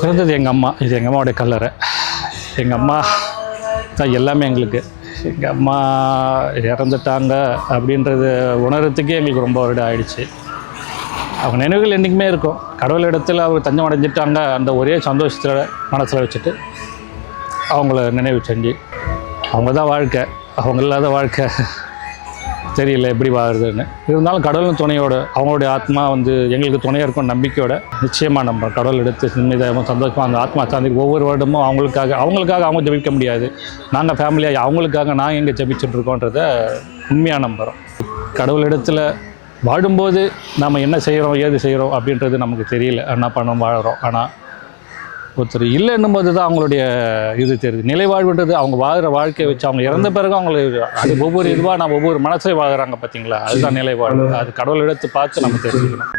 பிறந்தது எங்கள் அம்மா. இது எங்கள் அம்மாவோடைய கல்லறை. எங்கள் அம்மா தான் எல்லாமே எங்களுக்கு. எங்கள் அம்மா இறந்துட்டாங்க அப்படின்றது உணர்றதுக்கே எங்களுக்கு ரொம்ப வருடம் ஆயிடுச்சு. அவங்க நினைவுகள் என்றைக்குமே இருக்கும். கடவுள் இடத்துல அவங்க தஞ்சம் அடைஞ்சிட்டாங்க அந்த ஒரே சந்தோஷத்தில் மனசில் வச்சுட்டு அவங்கள நினைவு செஞ்சு. அவங்க தான் வாழ்க்கை. அவங்க இல்லாத வாழ்க்கை. தெரியல எப்படி வாழ்றதுன்னு. இருந்தாலும் கடவுள் துணையோட அவங்களுடைய ஆத்மா வந்து எங்களுக்கு துணையாக இருக்கும் நம்பிக்கையோட நிச்சயமாக நம்ம கடவுள் எடுத்து நிம்மதியாகவும் சந்தோஷமாக அந்த ஆத்மா சாந்தி ஒவ்வொரு வருடமும் அவங்களுக்காக அவங்களுக்காக அவங்க ஜெபிக்க முடியாது. நாங்கள் ஃபேமிலியாக அவங்களுக்காக நாங்கள் எங்கே ஜபிச்சுட்ருக்கோன்றத உண்மையாக நம்புகிறோம் கடவுள் இடத்துல வாழும்போது நம்ம என்ன செய்கிறோம் ஏது செய்கிறோம் அப்படின்றது நமக்கு தெரியல. என்ன பண்ணோம் வாழ்கிறோம் ஆனால் ஒருத்தர் இல்லைன்னும் போது தான் அவங்களுடைய இது தெரியுது. நிலை வாழ்வுன்றது அவங்க வாழ்கிற வாழ்க்கையை வச்சு அவங்க இறந்த பிறகு அவங்களுக்கு அது ஒவ்வொரு இதுவாக நம்ம ஒவ்வொரு மனசை வாழ்கிறாங்க பார்த்தீங்களா அதுதான் நிலை வாழ்வு. அது கடவுள் எடுத்து பார்த்து நம்ம தெரிஞ்சுக்கணும்.